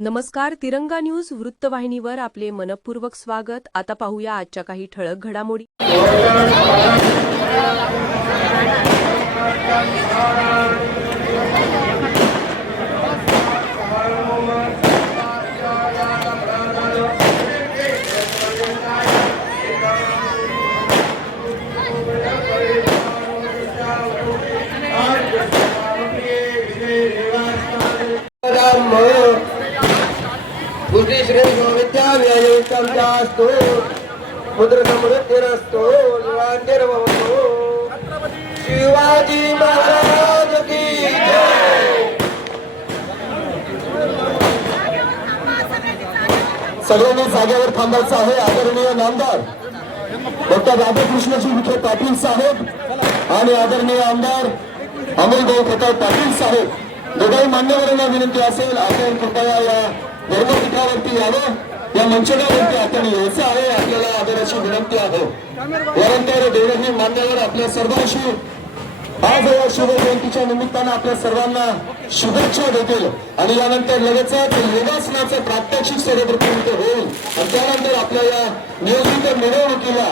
नमस्कार. तिरंगा न्यूज वृत्तवाहिनीवर आपले मनपूर्वक स्वागत. आता पाहूया आजच्या काही ठळक घडामोडी. बुद्धी श्री गोविंदास्तु मुद्रसमृद्धिरस्तु युवांतिर्भवतु शिवाजी महाराज की जय. सगळ्यांनी जागेवर थांबायचं आहे. आदरणीय नामदार डॉक्टर राधाकृष्णजी विखे पाटील साहेब आणि आदरणीय आमदार अमोलभाऊ प्रताप पाटील साहेब दोघाही मान्यवरांना विनंती असेल आपण कृपया या धर्मपीठावरती यावं. या मंचावरती आपण यायचं आहे. आपल्याला आदराची विनंती आहे. यानंतर दोघेही मान्यवर आपल्या सर्वांशी आज या शिवजयंतीच्या निमित्तानं आपल्या सर्वांना शुभेच्छा देतील आणि यानंतर लगेचच योगासनाचं प्रात्यक्षिक सर्वप्रथम इथे होईल आणि त्यानंतर आपल्या या नियोजित मिरवणुकीला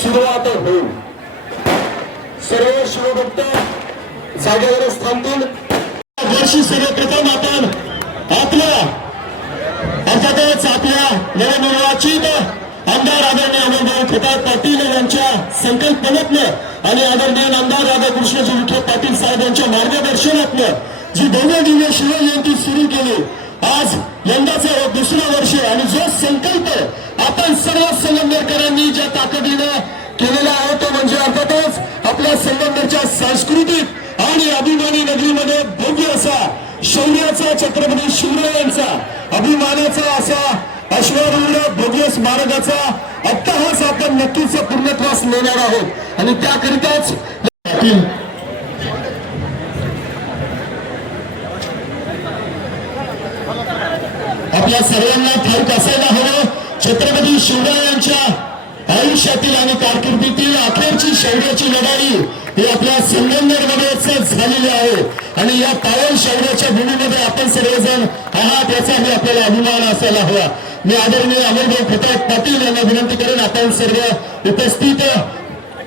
सुरुवात होईल. सर्व शिवभक्त जागेवरच थांबतील. वर्षी सर्वप्रथम आपण आपल्या अर्थातच आपल्या नवनिर्वाचित आमदार आदरणीय अमोलभाऊ प्रताप पाटील यांच्या संकल्पनेतनं आणि आदरणीय आमदार राधाकृष्णजी विखे पाटील साहेब यांच्या मार्गदर्शनातनं जी भव्य दिव्य शिवजयंती सुरू केली. आज यंदाचं दुसरं वर्ष आणि जो संकल्प आपण सर्व संगमनेरकरांनी ज्या ताकदीनं केलेला आहे तो म्हणजे अर्थातच आपल्या संगमनेरच्या सांस्कृतिक आणि अभिमानी नगरीमध्ये भव्य असा शौर्याचा छत्रपती शिवरायांचा अभिमानाचा असा अश्वारूढ भव्य स्मारकाचा अट्टहास आपण नक्कीच पूर्णत्वास नेणार आहोत आणि त्याकरिताच आपल्या सर्वांना ठाऊक असायला हवं छत्रपती शिवरायांच्या आयुष्यातील आणि कारकिर्दीतील अखेरची शौर्याची लढाई ही आपल्या संगमनेरमध्येच झालेली आहे आणि या पावन शौर्याच्या भूमीमध्ये आपण सर्वजण आहात याचाही आपल्याला अभिमान असायला हवा. मी आदरणीय अमोलभाऊ प्रताप पाटील यांना विनंती करेन आपण सर्व उपस्थित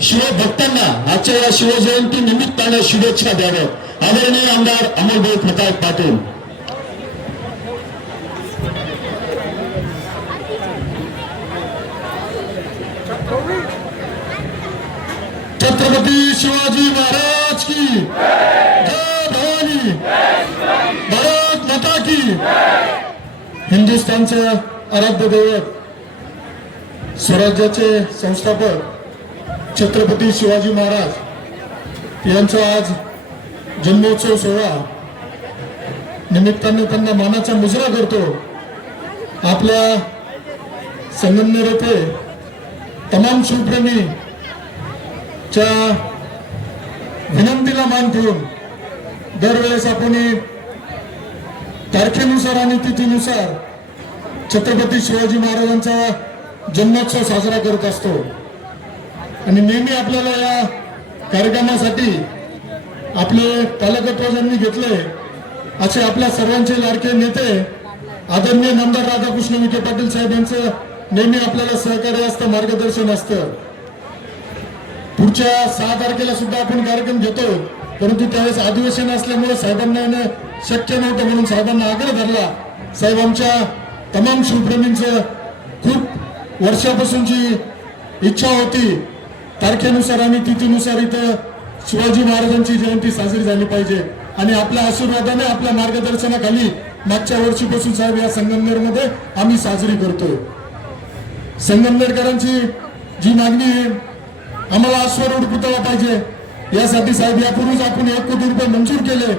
शिवभक्तांना आजच्या या शिवजयंती निमित्तानं शुभेच्छा द्याव्यात. आदरणीय आमदार अमोलभाऊ प्रताप पाटील. छत्रपती शिवाजी महाराज की जय भवानी. भारत माता की. हिंदुस्थानचे आराध्य दैवत स्वराज्याचे संस्थापक छत्रपती शिवाजी महाराज यांचा आज जन्मोत्सव सोहळा निमित्ताने त्यांना मानाचा मुजरा करतो. आपल्या संगमनेर येथे तमाम शिवप्रेमी च्या विनंतीला मान ठेवून दरवेळेस आपण तारखेनुसार आणि तिथीनुसार छत्रपती शिवाजी महाराजांचा जन्मोत्सव साजरा करत असतो आणि नेहमी आपल्याला या कार्यक्रमासाठी आपले पालकत्वाजांनी घेतले असे आपल्या सर्वांचे लाडके नेते आदरणीय नामदार राधाकृष्ण विखे पाटील साहेब यांचं नेहमी आपल्याला सहकार्य असतं, मार्गदर्शन असतं. पुढच्या 6 तारखेला सुद्धा आपण कार्यक्रम घेतो परंतु त्यावेळेस अधिवेशन असल्यामुळे साहेबांना येणं शक्य नव्हतं म्हणून साहेबांना आग्रह धरला. साहेब आमच्या तमाम शिवप्रेमींचं खूप वर्षापासूनची इच्छा होती तारखेनुसार आणि तिथीनुसार इथं शिवाजी महाराजांची जयंती साजरी झाली पाहिजे आणि आपल्या आशीर्वादाने आपल्या मार्गदर्शनाखाली मागच्या वर्षीपासून साहेब या संगमनेरमध्ये आम्ही साजरी करतोय. संगमनेरकरांची जी मागणी आहे आम्हाला अश्वारूढ पुतळा पाहिजे यासाठी साहेब यापूर्वीच आपण 1 कोटी रुपये मंजूर केले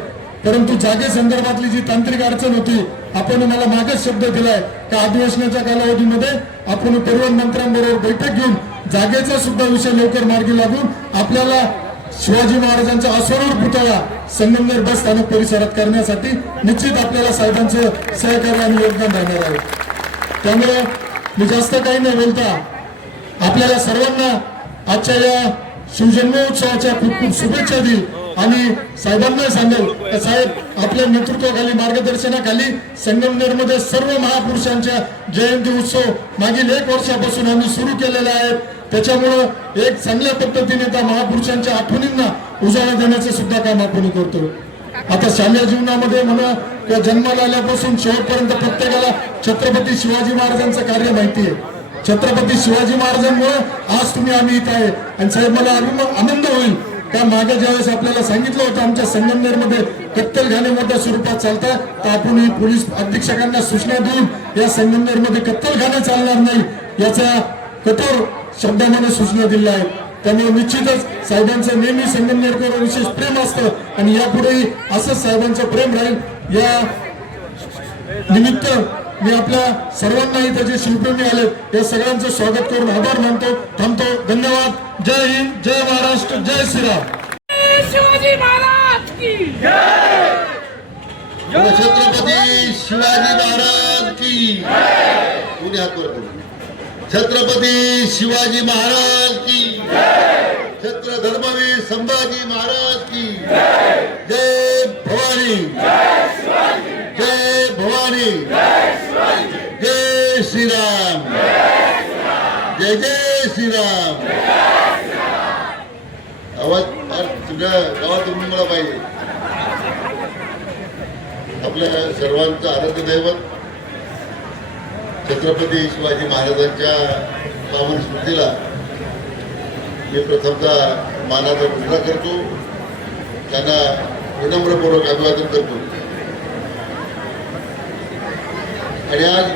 परंतु जागे संदर्भातली जी तांत्रिक अडचण होती आपण मला मागच शब्द दिलाय का अधिवेशनाच्या कालावधीमध्ये आपण परिवहन मंत्र्यांबरोबर बैठक घेऊन जागेचा सुद्धा विषय लवकर मार्गी लागून आपल्याला शिवाजी महाराजांचा अश्वारूढ पुतळा संगमनेर बस स्थानक परिसरात करण्यासाठी निश्चित आपल्याला साहेबांचं सहकार्य आणि योगदान राहणार आहे. त्यामुळे मी जास्त काही न बोलता आपल्याला सर्वांना आजच्या या शिवजन्मोत्सवाच्या खूप खूप शुभेच्छा देईल. आणि साहेबांना सांगेल की साहेब आपल्या नेतृत्वाखाली मार्गदर्शनाखाली संगमनेरमध्ये सर्व महापुरुषांच्या जयंती उत्सव मागील 1 वर्षापासून आम्ही सुरू केलेले आहेत. त्याच्यामुळं एक चांगल्या पद्धतीने त्या महापुरुषांच्या आठवणींना उजाळा देण्याचं सुद्धा काम आपण करतो. आता शालेय जीवनामध्ये म्हणा किंवा जन्माला आल्यापासून शेवटपर्यंत प्रत्येकाला छत्रपती शिवाजी महाराजांचं कार्य माहिती आहे. छत्रपती शिवाजी महाराजांमुळे आज आम्ही इथं आहे. आणि साहेब मला आनंद होईल का मागे ज्यावेळेस आपल्याला सांगितलं होतं आमच्या संगमनेरमध्ये कत्तलखाने मोठ्या स्वरूपात चालतात, तर आपण ही पोलीस अधीक्षकांना सूचना देऊन या संगमनेरमध्ये कत्तलखाने चालणार नाही याचा कठोर शब्दामध्ये सूचना दिल्या आहेत. त्यामुळे निश्चितच साहेबांचं नेहमी संगमनेरकर विशेष प्रेम असतं आणि यापुढेही असंच साहेबांचं प्रेम राहील. या निमित्त मी आपल्या सर्वांनाही त्याचे शिवप्रेमी आलेत या सगळ्यांचं स्वागत करून आभार मानतो. थांबतो. धन्यवाद. जय हिंद, जय महाराष्ट्र, जय श्रीराम. शिवाजी महाराज की छत्रपती शिवाजी महाराज की पुणे हात वर करू. छत्रपती शिवाजी महाराज की छत्र धर्मवीर संभाजी महाराज की जय भवानी, जय भवानी, जय श्रीराम, जय जय श्रीराम. आवाज तुझ्या गावात मला पाहिजे. आपल्या सर्वांचं आराध्य दैवत छत्रपती शिवाजी महाराजांच्या पावन स्मृतीला मी प्रथमतः मानाचा मुजरा करतो. त्यांना विनम्रपूर्वक अभिवादन करतो. आणि आज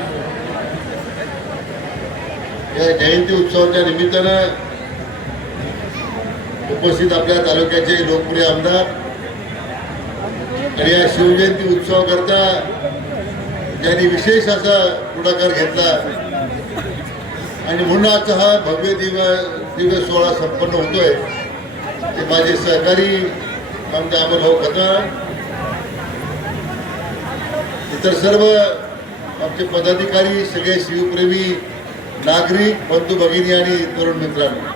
या जयंती उत्सवाच्या निमित्तानं उपस्थित आपल्या तालुक्याचे लोकप्रिय आमदार आणि या शिवजयंती उत्सवाकरता ज्यांनी विशेष असा पुढाकार घेतला आणि म्हणून आजचा हा भव्य दिव्य सोहळा संपन्न होतोय ते माझे सहकारी आमचे अमोलभाऊ खताळ, इतर सर्व आमचे पदाधिकारी, सगळे शिवप्रेमी नागरिक, बंधू भगिनी आणि तरुण मित्रांनो,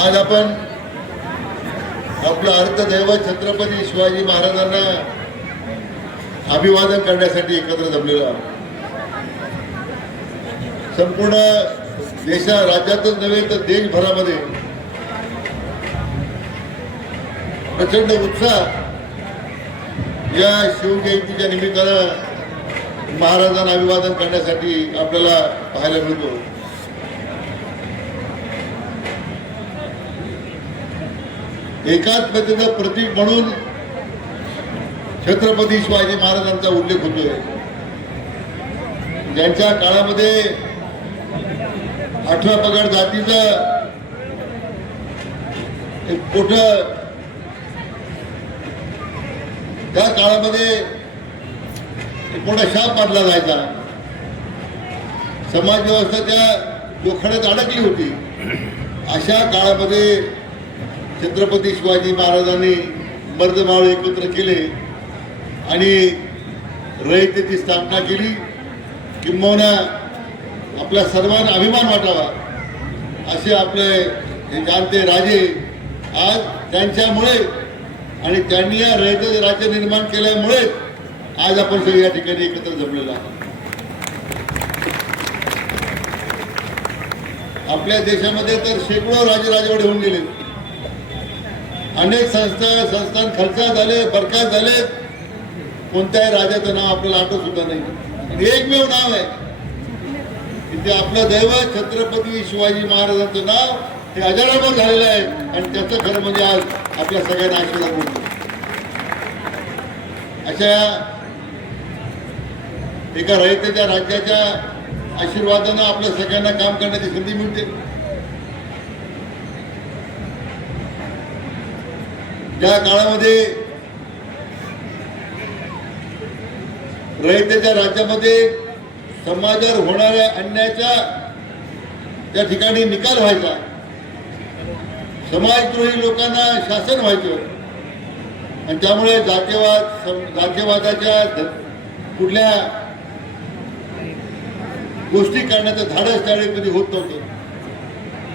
आज आपण आपलं अर्थदैवत छत्रपती शिवाजी महाराजांना अभिवादन करण्यासाठी एकत्र जमलेलो आहोत. संपूर्ण राज्यातच नव्हे तर देशभरामध्ये प्रचंड उत्साह या शिवजयंतीच्या निमित्तानं महाराजांना अभिवादन करण्यासाठी आपल्याला पाहायला मिळतो. एकात्मतेचं प्रतीक म्हणून छत्रपती शिवाजी महाराजांचा उल्लेख होतोय. ज्यांच्या काळामध्ये 8व्या पगड जातीचं एक मोठं त्या काळामध्ये एक मोठा शाप मानला जायचा. समाज व्यवस्था त्या जोखड्यात अडकली होती. अशा काळामध्ये छत्रपती शिवाजी महाराजांनी मर्दमाळ एकत्र केले आणि रयतेची स्थापना केली. किंबहुना आपल्या सर्वांना अभिमान वाटावा असे आपले हे जाणते राजे आज त्यांच्यामुळे आणि त्यांनी या रयतेचे राज्य निर्माण केल्यामुळे आज आपण सगळे या ठिकाणी एकत्र जमलेलो आहोत. आपल्या देशामध्ये तर शेकडो राजवाडे होऊन गेले. अनेक संस्थान खर्चात झाले, बरखास्त झाले. कोणत्याही राजाचं नाव आपल्याला आठवत सुद्धा नाही. एकमेव नाव आहे की ते आपलं दैवत छत्रपती शिवाजी महाराजांचं नाव हे अजरामर झालेलं आहे आणि त्याचं खरं म्हणजे आज आपल्या सगळ्यांना आशीर्वाद मिळतो. अशा एका रयतेच्या राज्याच्या आशीर्वादानं आपल्या सगळ्यांना काम करण्याची संधी मिळते. ज्या काळामध्ये रयतेच्या राज्यामध्ये समाजावर होणाऱ्या अन्यायाच्या त्या ठिकाणी निकाल व्हायचा, समाजद्रोही लोकांना शासन व्हायचं आणि त्यामुळे जातीयवादाच्या कुठल्या गोष्टी करण्याचं धाडस त्यावेळी कधी होत नव्हतं.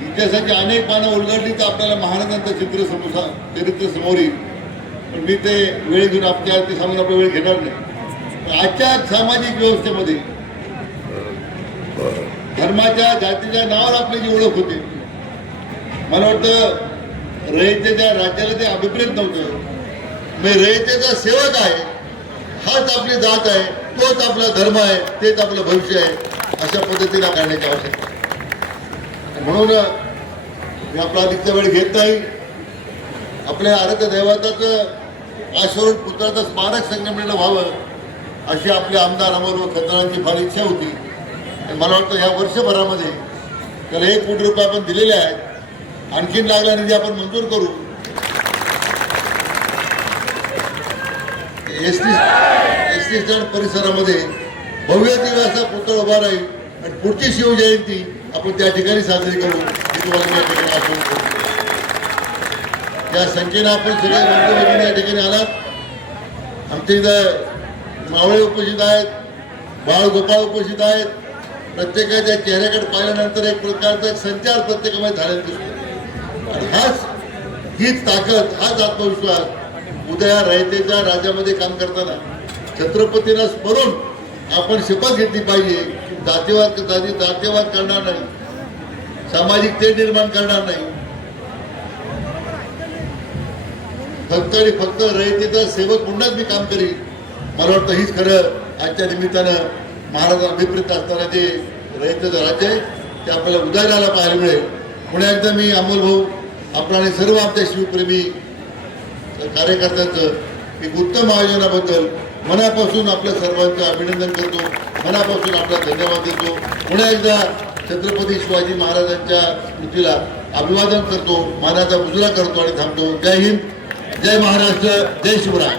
इतिहासाची अनेक पानं उलगडली तर आपल्याला महाराजांचं चरित्र समोर येईल. पण मी ते वेळ घेऊन ते सांगून आपला वेळ घेणार नाही. पण आजच्या सामाजिक व्यवस्थेमध्ये धर्माच्या जातीच्या नावावर आपली जी ओळख होते, मला वाटतं रयतेच्या राज्याला ते अभिप्रेत नव्हतं. मी रयतेचा सेवक आहे, हाच आपली जात आहे, तोच आपला धर्म आहे, तेच आपलं भविष्य आहे, अशा पद्धतीने करण्याची आवश्यकता आहे. म्हणून मी आपला अधिकचा वेळ घेत नाही. आपल्या आराध्य दैवताचं आश्वरूढ पुत्राचं स्मारक संगमनेरला व्हावं अशी आपले आमदार अमोल व खताळांची फार इच्छा होती. आणि मला वाटतं ह्या वर्षभरामध्ये त्याला 1 कोटी रुपये आपण दिलेले आहेत. आणखीन लागला निधी आपण मंजूर करू. एस टी स्टँड परिसरामध्ये भव्य दिव्य असा पुतळा उभा राहील आणि पुढची शिवजयंती आपण त्या ठिकाणी साजरी करू हे तुम्हाला मी या ठिकाणी आश्वासन करतो. त्या संख्येनं आपण सगळे बंधू या ठिकाणी आलात. आमच्या इथं मावळे उपस्थित आहेत, बाळगोपाळ उपस्थित आहेत. प्रत्येकाच्या चेहऱ्याकडे पाहिल्यानंतर एक प्रकारचा संचार प्रत्येकामध्ये झालेला दिसतो. आणि हीच ताकद, हाच आत्मविश्वास उद्या रयतेच्या राज्यामध्ये काम करताना छत्रपतींना स्मरून आपण शपथ घेतली पाहिजे. जातीवाद करणार नाही, सामाजिक तेढ निर्माण करणार नाही, फक्त आणि फक्त रयतेचा सेवक म्हणूनच मी काम करीन. मला वाटतं हीच खरं आजच्या निमित्तानं महाराजांना अभिप्रेत असताना जे रयतेचं राज्य आहे ते आपल्याला उदयाला पाहायला मिळेल. पुन्हा एकदा मी अमोल भाऊ आपला आणि सर्व आमच्या शिवप्रेमी कार्यकर्त्यांचं एक उत्तम आयोजनाबद्दल मनापासून आपल्या सर्वांचं अभिनंदन करतो, मनापासून आपला धन्यवाद देतो. पुन्हा एकदा छत्रपती शिवाजी महाराजांच्या स्मृतीला अभिवादन करतो, मानाचा मुजरा करतो आणि थांबतो. जय हिंद, जय महाराष्ट्र, जय शिवराय.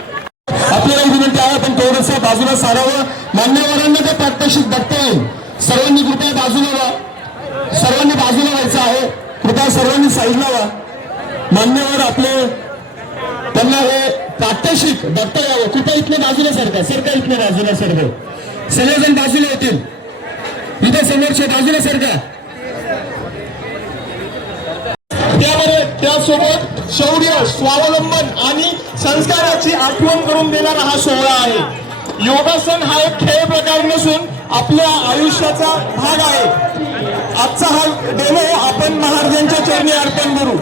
आपल्याला विनंती आहे आपण थोडंसं बाजूला सारावं. मान्यवरांना जे प्रात्यक्षिक बघता येईल सर्वांनी कृपया सर्वांनी बाजूला व्हायचं आहे. कृपया सर्वांनी साईडला व्हा. मान्यवर आपले त्यांना हे प्रात्यक्षिक बघता यावं. कृपया इथल्या बाजूला सरका इथल्या बाजूला सर्व सगळेजण बाजूला होतील. इथे समोरच्या बाजूला सरका. त्यासोबत शौर्य, स्वावलंबन आणि संस्काराची आठवण करून देणारा हा सोहळा आहे. योगासन हा एक खेळ प्रकार नसून आपल्या आयुष्याचा भाग आहे. आजचा हा डेमो आपण महाराजांच्या चरणी अर्पण करू.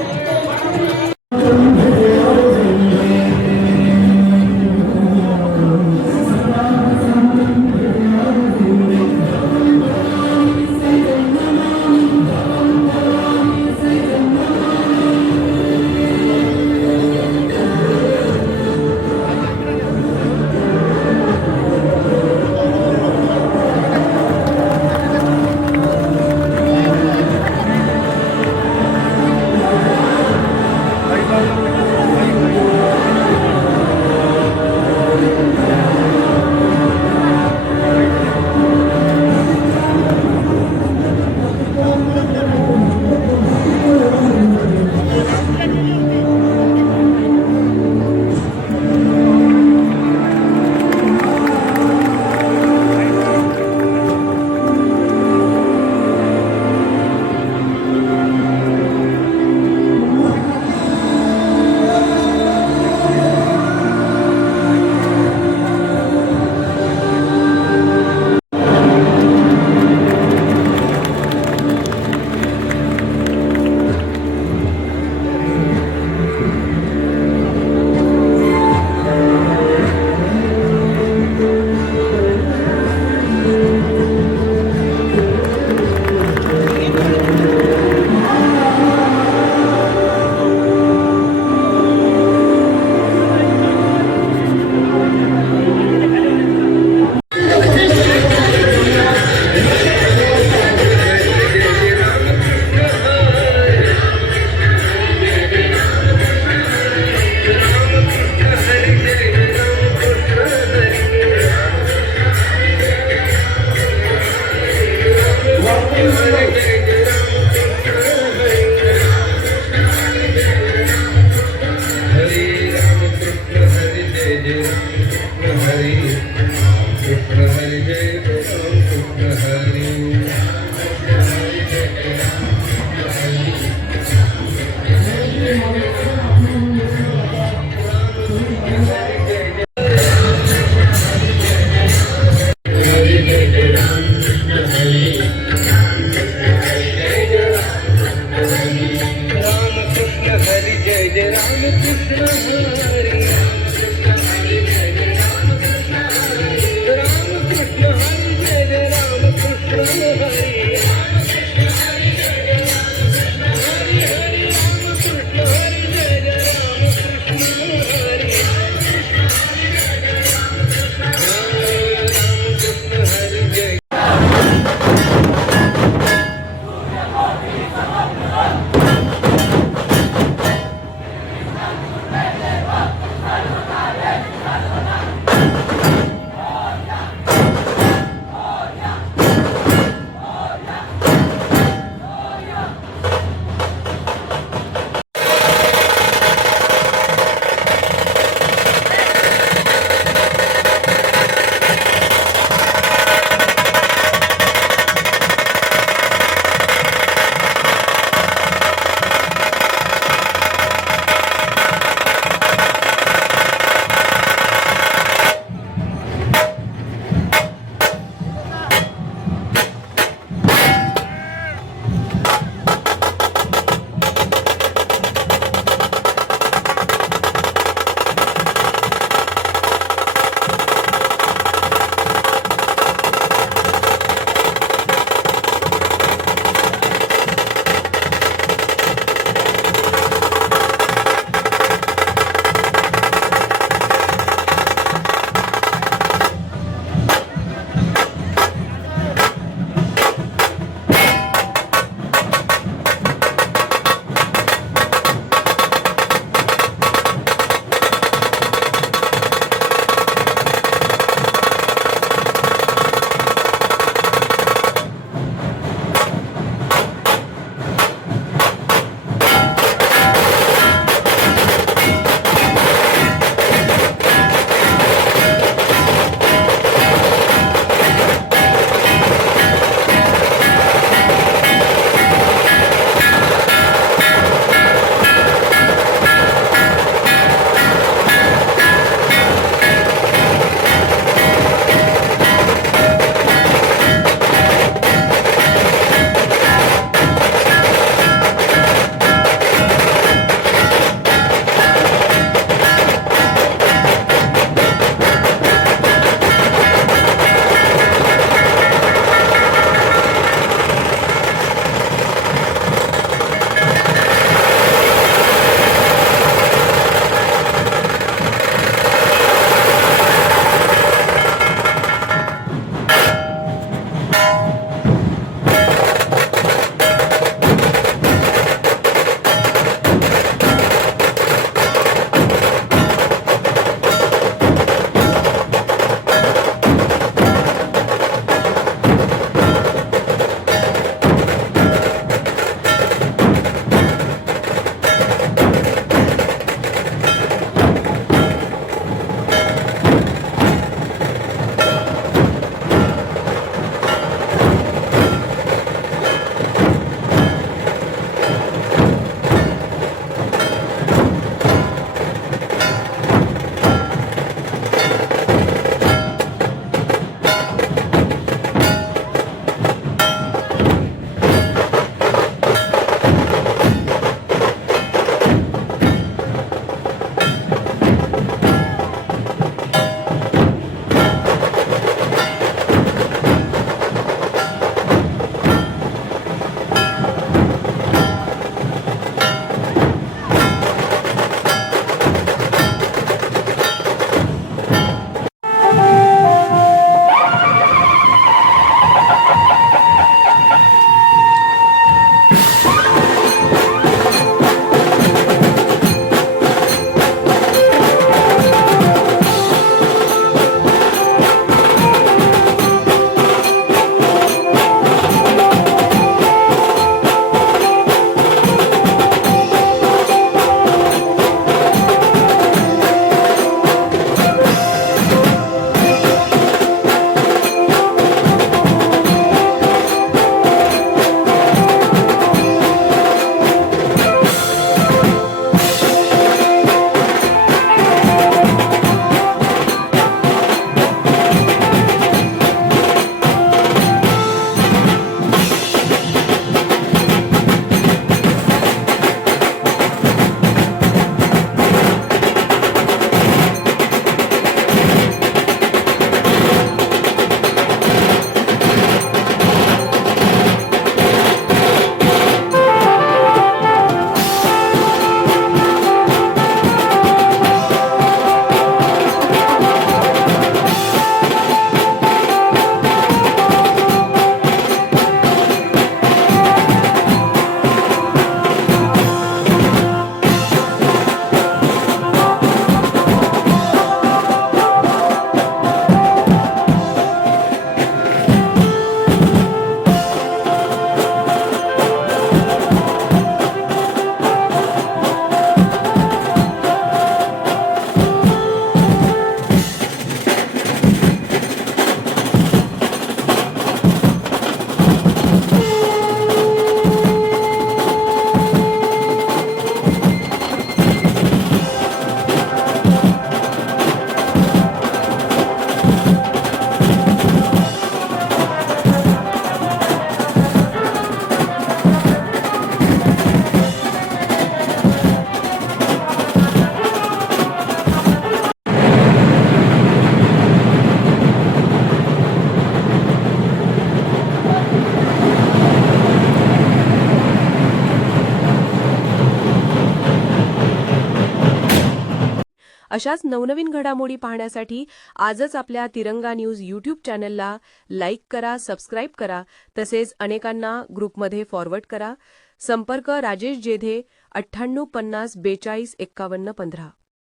अशाच नवनवीन घडामोडी पाहण्यासाठी आजच आपल्या तिरंगा न्यूज यूट्यूब चॅनलला लाईक करा, सबस्क्राईब करा, तसेच अनेकांना ग्रुपमध्ये फॉरवर्ड करा. संपर्क राजेश जेधे 98 50 42 51 15.